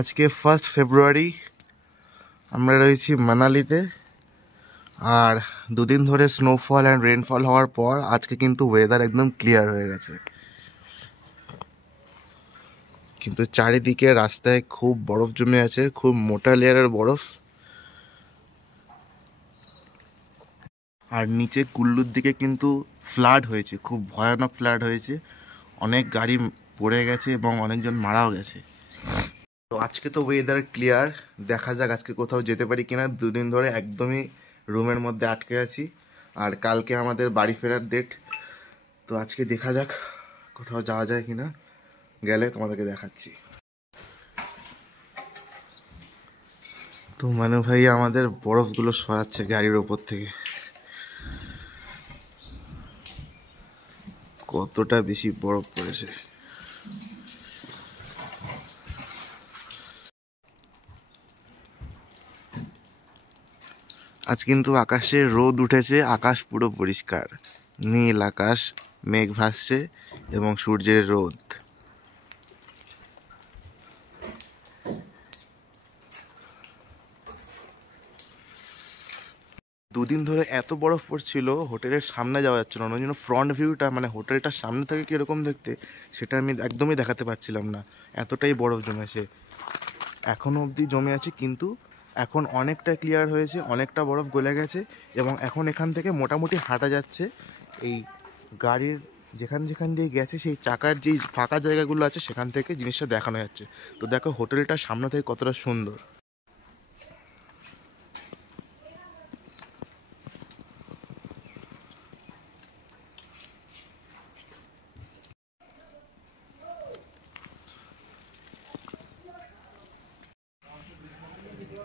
আজকে 1 ফেব্রুয়ারি, আমরা রয়েছি মানালিতে। আর দুদিন ধরে স্নোফল অ্যান্ড রেনফল হওয়ার পর আজকে কিন্তু ওয়েদার একদম ক্লিয়ার হয়ে গেছে, কিন্তু চারিদিকে রাস্তায় খুব বরফ জমে আছে, খুব মোটা লেয়ারের বরফ। আর নিচে কুল্লুর দিকে কিন্তু ফ্লাড হয়েছে, খুব ভয়ানক ফ্লাড হয়েছে, অনেক গাড়ি পড়ে গেছে এবং অনেকজন মারাও গেছে। তো আজকে তো ওয়েদার ক্লিয়ার, দেখা যাক আজকে কোথাও যেতে পারি কিনা। দুদিন ধরে একদমই রুমের মধ্যে আটকে আছি, আর কালকে আমাদের বাড়ি ফেরার ডেট। তো আজকে দেখা যাক কোথাও যাওয়া যায় কিনা, গেলে তোমাদেরকে দেখাচ্ছি। তো মানে ভাই আমাদের বরফগুলো সরাচ্ছে গাড়ির ওপর থেকে, কতটা বেশি বরফ পড়েছে। আজ কিন্তু আকাশে রোদ উঠেছে, আকাশ পুরো পরিষ্কার, নীল আকাশ, মেঘ ভাসছে এবং সূর্যের রোদ। দুদিন ধরে এত বরফ পড়ছিল, হোটেলের সামনে যাওয়া যাচ্ছিল না। ওই জন্য ফ্রন্ট ভিউটা, মানে হোটেলটার সামনে থেকে কীরকম দেখতে, সেটা আমি একদমই দেখাতে পারছিলাম না, এতটাই বরফ জমেছে। এখনও অবধি জমে আছে, কিন্তু এখন অনেকটা ক্লিয়ার হয়েছে, অনেকটা বরফ গলে গেছে এবং এখন এখান থেকে মোটামুটি হাঁটা যাচ্ছে। এই গাড়ির যেখান যেখান দিয়ে গেছে সেই চাকার যেই ফাঁকা জায়গাগুলো আছে সেখান থেকে জিনিসটা দেখানো যাচ্ছে। তো দেখো হোটেলটা সামনে থেকে কতটা সুন্দর।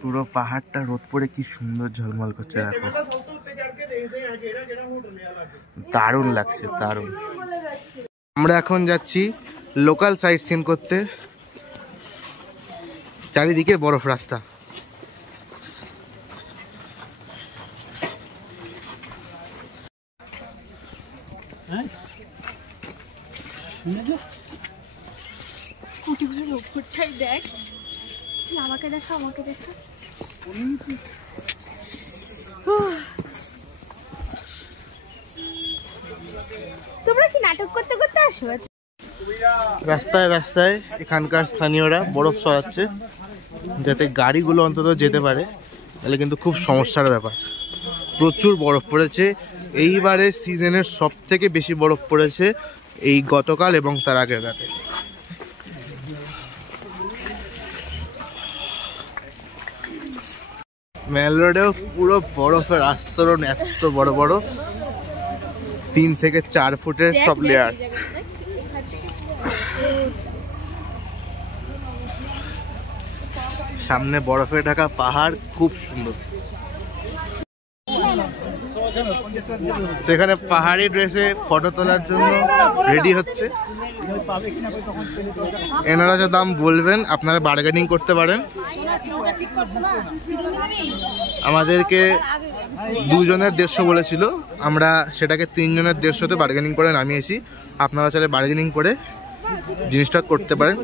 পুরো পাহাড়টা রোদ পড়ে কি সুন্দর ঝলমল করছে, দেখো দারুণ লাগছে, দারুণ। আমরা এখন যাচ্ছি লোকাল সাইট সিন করতে, চারিদিকে বরফ রাস্তা। স্কুটিগুলোর উপরটাই দেখ, আমাকে দেখা, আমাকে দেখা। তোমরা কি নাটক করতে করতে আসো? রাস্তায় রাস্তায় এখানকার স্থানীয়রা বরফ সরাচ্ছে যাতে গাড়িগুলো অন্তত যেতে পারে, তাহলে কিন্তু খুব সমস্যার ব্যাপার। প্রচুর বরফ পড়েছে, এইবারে সিজনের সব থেকে বেশি বরফ পড়েছে এই গতকাল এবং তার আগের রাতে। মেল রোডেও পুরো বরফের আস্তরণ, এত বড় বড় 3 থেকে 4 ফুটের সব লেয়ার। সামনে বরফে ঢাকা পাহাড়, খুব সুন্দর। তো এখানে পাহাড়ি ড্রেসে ফটো তোলার জন্য রেডি হচ্ছে। এনারা যে দাম বলবেন আপনারা বার্গেনিং করতে পারেন। আমাদেরকে 2 জনের 150 বলেছিল, আমরা সেটাকে 3 জনের 150-তে বার্গেনিং করে নামিয়েছি। আপনারা চাইলে বার্গেনিং করে জিনিসটা করতে পারেন।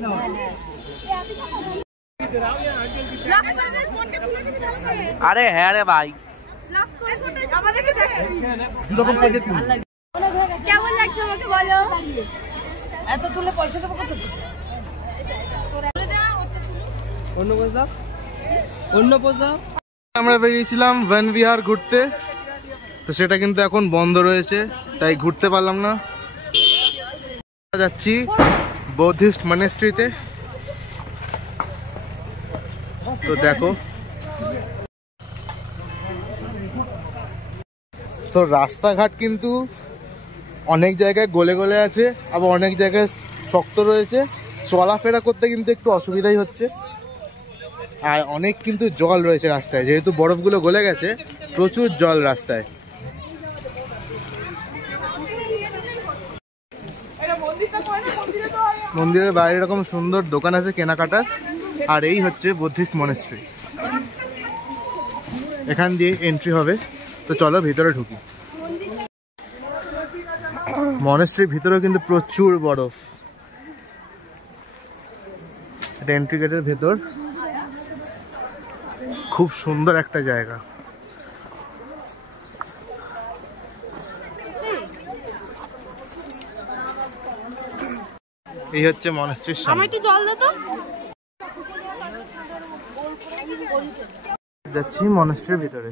আরে হ্যাঁ রে ভাই, কেমন লাগছে আমাকে বলো? এত তুলে পয়সা দেবো কত? অন্য পোজ দাও। আমরা বেরিয়েছিলাম বন বিহার ঘুরতে, তো সেটা কিন্তু এখন বন্ধ রয়েছে, তাই ঘুরতে পারলাম না। যাচ্ছি বৌদ্ধিস্ট মনেস্ট্রিতে। তো দেখো, তো রাস্তাঘাট কিন্তু অনেক জায়গায় গলে গলে আছে, আবার অনেক জায়গায় শক্ত রয়েছে, চলাফেরা করতে কিন্তু একটু অসুবিধাই হচ্ছে। আর অনেক কিন্তু জল রয়েছে রাস্তায়, যেহেতু বরফগুলো গলে গেছে, প্রচুর জল রাস্তায়। মন্দিরের বাইরে এরকম সুন্দর দোকান আছে কেনাকাটার, আর এই হচ্ছে বুদ্ধিস্ট মনেস্ট্রি। এখান দিয়ে এন্ট্রি হবে, তো চলো ভিতরে ঢুকি। মনেস্ট্রির ভিতরেও কিন্তু প্রচুর বরফ। এটা এন্ট্রি গেটের ভেতর, খুব সুন্দর একটা জায়গা। এই হচ্ছে মনাস্ট্রির সামনে। আমায় একটু জল দে তো। যাচ্ছি মনাস্ট্রির ভিতরে।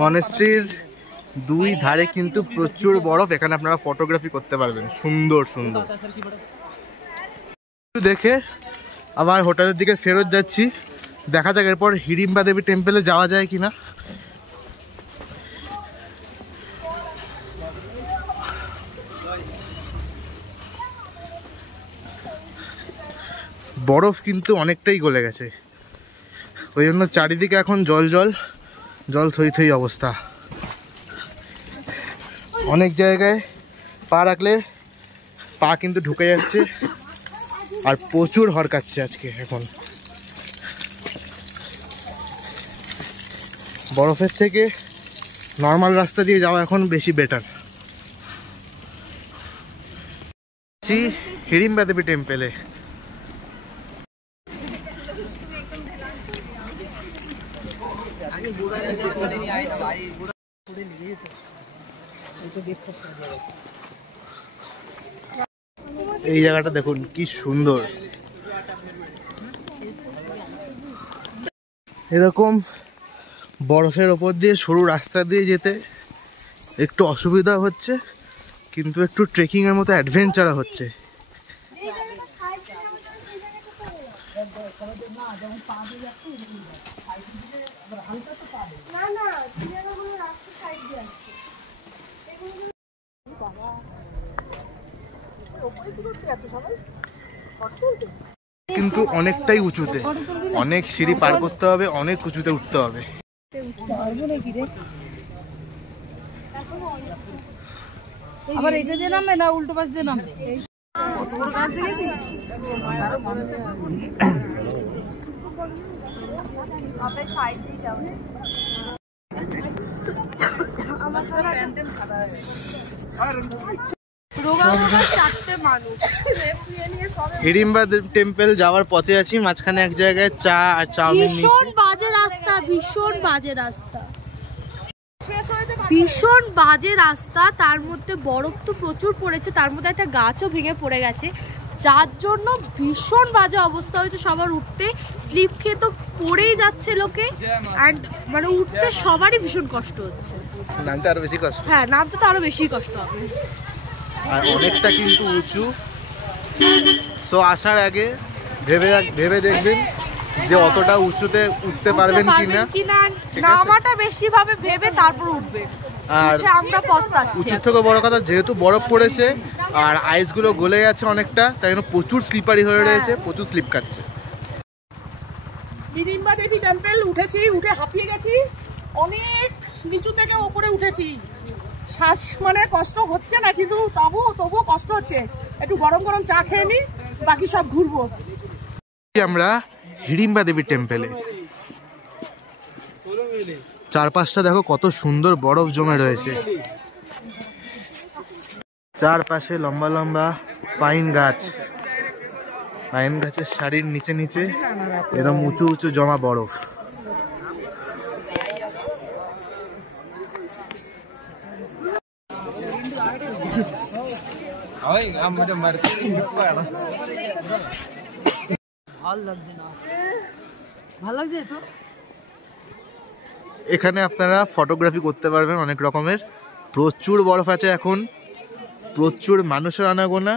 মনাস্ট্রির দুই ধারে কিন্তু প্রচুর বরফ, এখানে আপনারা ফটোগ্রাফি করতে পারবেন, সুন্দর সুন্দর। দেখে আবার হোটেলের দিকে ফেরত যাচ্ছি, দেখা যাক এরপর হিড়িম্বা দেবী টেম্পলে যাওয়া যায় কিনা। বরফ কিন্তু অনেকটাই গলে গেছে, ওই জন্য চারিদিকে এখন জল জল জল থই থই অবস্থা। অনেক জায়গায় পা রাখলে পা কিন্তু ঢুকে যাচ্ছে, আর প্রচুর হরকাচ্ছে আজকে। এখন বরফের থেকে নর্মাল রাস্তা দিয়ে যাওয়া এখন বেশি বেটার। হিড়িম্বা দেবী টেম্পেলে এই জায়গাটা দেখুন কি সুন্দর। এরকম বরফের ওপর দিয়ে সরু রাস্তা দিয়ে যেতে একটু অসুবিধা হচ্ছে, কিন্তু একটু ট্রেকিং এর মতো অ্যাডভেঞ্চার হচ্ছে। কিন্তু অনেকটাই উঁচুতে, অনেক সিঁড়ি পার করতে হবে, অনেক উঁচুতে উঠতে হবে। আবার এইটা দিয়ে নামবে না উল্টো পাশ দিয়ে নামবে? কত বড় গাছ দেখেছি। আপনি সাইড দিয়ে যাবেন। আমার সারা প্যান্টেল খারাপ হয়ে গেছে। হিড়িম্বা টেম্পল যাওয়ার পথে আছি, মাঝখানে এক জায়গায় চা আর চাউমিন। ভীষণ বাজে রাস্তা, ভীষণ বাজে রাস্তা, ভীষণ বাজে রাস্তা। তার মধ্যে বরফ তো প্রচুর পড়েছে, তার মধ্যে একটা গাছও ভেঙে পড়ে গেছে, যার জন্য ভীষণ বাজে অবস্থা হয়েছে সবার। উঠতে স্লিপ খেয়ে তো পড়েই যাচ্ছে লোকে, অ্যান্ড মানে উঠতে সবারই ভীষণ কষ্ট হচ্ছে। নামতে আরো বেশি কষ্ট। হ্যাঁ, নামতে তো আরো বেশি কষ্ট হবে, আর অনেকটা কিন্তু উঁচু। সো আসার আগে ভেবে দেখবেন যে অতটা উঁচুতে উঠতে পারবেন কিনা। নামাটা বেশি ভাবে ভেবে তারপর উঠবেন। আর আমরা পস্তাচ্ছি। উঁচুর থেকে বড় কথা, যেহেতু বরফ পড়েছে আর আইসগুলো গলে গেছে অনেকটা, তাই জন্য প্রচুর স্লিপারি হয়ে রয়েছে, প্রচুর স্লিপ খাচ্ছে। হিড়িম্বা দেবী টেম্পল উঠেছি, উঠে হাঁপিয়ে গেছি, অনেক নিচু থেকে ওপরে উঠেছি। শ্বাস মানে কষ্ট হচ্ছে না, কিন্তু তবু কষ্ট হচ্ছে। একটু গরম গরম চা খেয়ে নি, বাকি সব ঘুরবো। আমরা হিড়িম্বা দেবী টেম্পলে, চারপাশটা দেখো কত সুন্দর বরফ জমে রয়েছে। চারপাশে লম্বা লম্বা পাইন গাছ, পাইন গাছের সারির নিচে নিচে এরকম উঁচু উঁচু জমা বরফ। এখানে আপনারা ফটোগ্রাফি করতে পারবেন অনেক রকমের, প্রচুর বরফ আছে এখন, প্রচুর মানুষের আনাগোনা,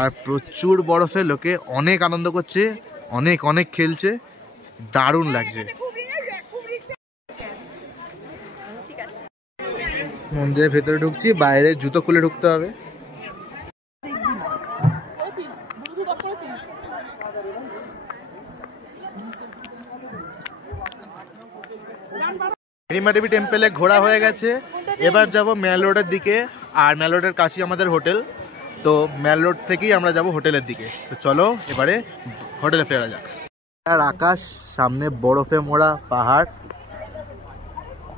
আর প্রচুর বরফে লোকে অনেক আনন্দ করছে, অনেক অনেক খেলছে, দারুণ লাগছে। মন্দিরের ভেতরে ঢুকছি, বাইরে জুতো খুলে ঢুকতে হবে। হিড়িম্বা দেবী টেম্পেলে ঘোরা হয়ে গেছে, এবার যাব ম্যাল রোডের দিকে। আর ম্যাল রোডের কাছেই আমাদের হোটেল, তো ম্যাল রোড থেকেই আমরা যাব হোটেলের দিকে। তো চলো এবারে হোটেলে ফেরা যাক। আর আকাশ, সামনে বরফে মোড়া পাহাড়,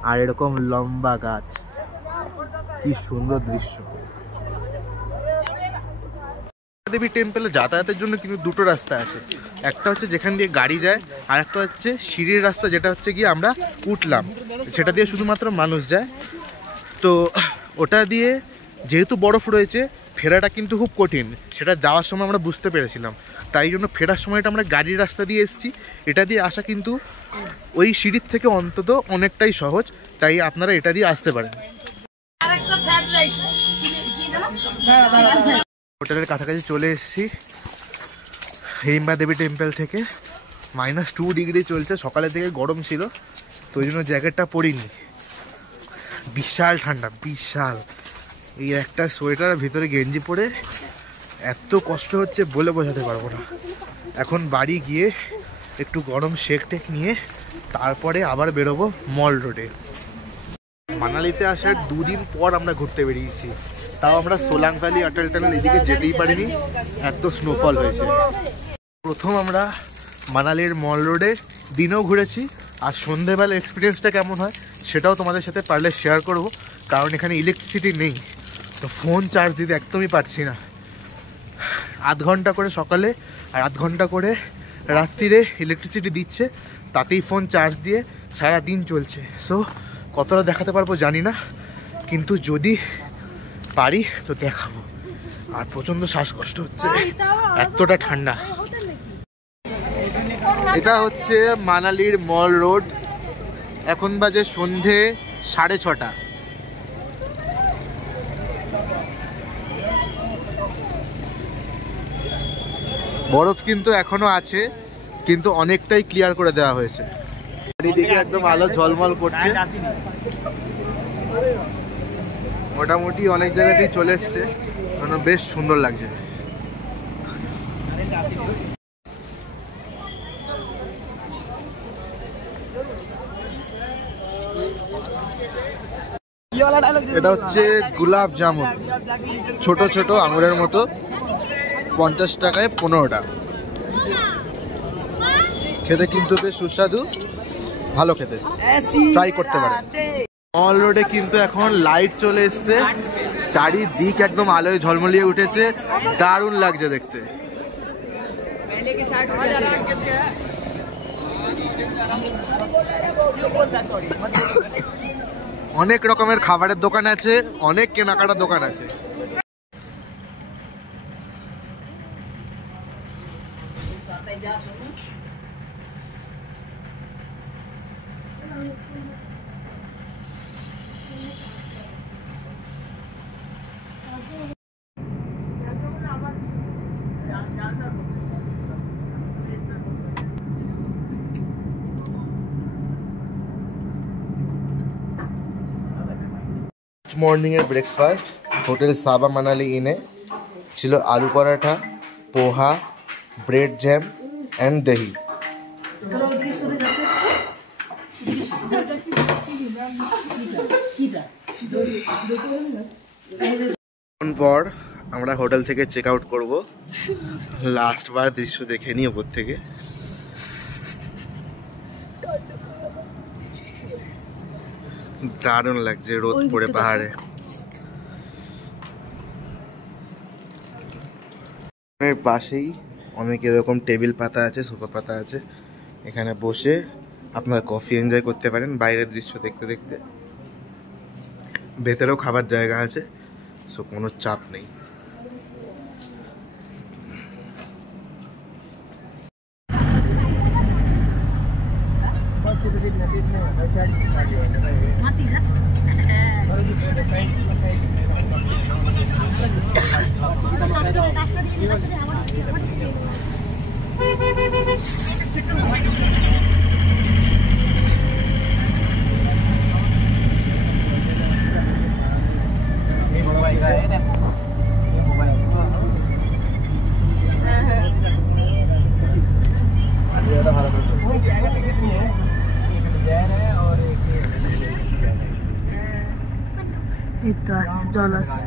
আর এরকম লম্বা গাছ, কি সুন্দর দৃশ্য। দেবী টেম্পলে যাতায়াতের জন্য কিন্তু দুটো রাস্তা আছে, একটা হচ্ছে যেখান দিয়ে গাড়ি যায়, আর একটা হচ্ছে সিঁড়ির রাস্তা, যেটা হচ্ছে গিয়ে আমরা উঠলাম, সেটা দিয়ে শুধুমাত্র মানুষ যায়। তো ওটা দিয়ে যেহেতু বরফ রয়েছে, ফেরাটা কিন্তু খুব কঠিন, সেটা যাওয়ার সময় আমরা বুঝতে পেরেছিলাম। তাই জন্য ফেরার সময়টা আমরা গাড়ির রাস্তা দিয়ে এসেছি। এটা দিয়ে আসা কিন্তু ওই সিঁড়ির থেকে অন্তত অনেকটাই সহজ, তাই আপনারা এটা দিয়ে আসতে পারেন। হোটেলের কাছাকাছি চলে এসেছি হিড়িম্বা দেবী টেম্পল থেকে। -2 ডিগ্রি চলছে, সকালের থেকে গরম ছিল, তো ওই জন্য জ্যাকেটটা পরিনি। বিশাল ঠান্ডা, বিশাল। এই একটা সোয়েটার ভিতরে গেঞ্জি পরে এত কষ্ট হচ্ছে বলে বোঝাতে পারবো না। এখন বাড়ি গিয়ে একটু গরম শেক টেক নিয়ে তারপরে আবার বেরোবো মল রোডে। মানালিতে আসার 2 দিন পর আমরা ঘুরতে বেরিয়েছি, তাও আমরা সোলাং ভ্যালি, অটল টানেল এদিকে যেতেই পারিনি, এত স্নোফল হয়েছে। প্রথম আমরা মানালির মল রোডে দিনেও ঘুরেছি, আর সন্ধেবেলা এক্সপিরিয়েন্সটা কেমন হয় সেটাও তোমাদের সাথে পারলে শেয়ার করব, কারণ এখানে ইলেকট্রিসিটি নেই, তো ফোন চার্জ দিতে একদমই পারছি না। 8 ঘন্টা করে সকালে আর 8 ঘন্টা করে রাত্রিরে ইলেকট্রিসিটি দিচ্ছে, তাতেই ফোন চার্জ দিয়ে সারা দিন চলছে। সো কতটা দেখাতে পারবো জানি না, কিন্তু যদি পারি তো দেখাবো। আর প্রচন্ড শ্বাসকষ্ট হচ্ছে, এতটা ঠান্ডা। এটা হচ্ছে মানালির মল রোড, এখন বাজে সন্ধে 6:30। বরফ কিন্তু এখনো আছে, কিন্তু অনেকটাই ক্লিয়ার করে দেওয়া হয়েছে। চারিদিকে একদম আলো ঝলমল করছে, মোটামুটি অনেক জায়গাতেই চলে এসছে, বেশ সুন্দর লাগছে। এটা হচ্ছে গোলাপ জামুন, ছোট ছোট আঙুরের মতো, 50 টাকায় 15টা। খেতে কিন্তু বেশ সুস্বাদু, ভালো খেতে, ট্রাই করতে পারেন। মল রোডে কিন্তু এখন লাইট চলে এসছে, চারিদিক একদম আলোয় ঝলমলিয়ে উঠেছে, দারুণ লাগছে দেখতে। অনেক রকমের খাবারের দোকান আছে, অনেক কেনাকাটার দোকান আছে। মর্নিং এর ব্রেকফাস্ট হোটেল সাবা মানালি ইনে ছিল আলু পরাঠা, পোহা, ব্রেড জ্যাম অ্যান্ড দহি। পর আমরা হোটেল থেকে চেক আউট করবো, লাস্ট বার দৃশ্য দেখে নিই ওপর থেকে। দারুণ লাগছে রোদ পড়ে পাহাড়ে। এর পাশেই অনেক এরকম টেবিল পাতা আছে, সোফা পাতা আছে, এখানে বসে আপনারা কফি এনজয় করতে পারেন বাইরের দৃশ্য দেখতে দেখতে। ভেতরেও খাবার জায়গা আছে, সো কোনো চাপ নেই। এই তো আসছে, জল আসছে।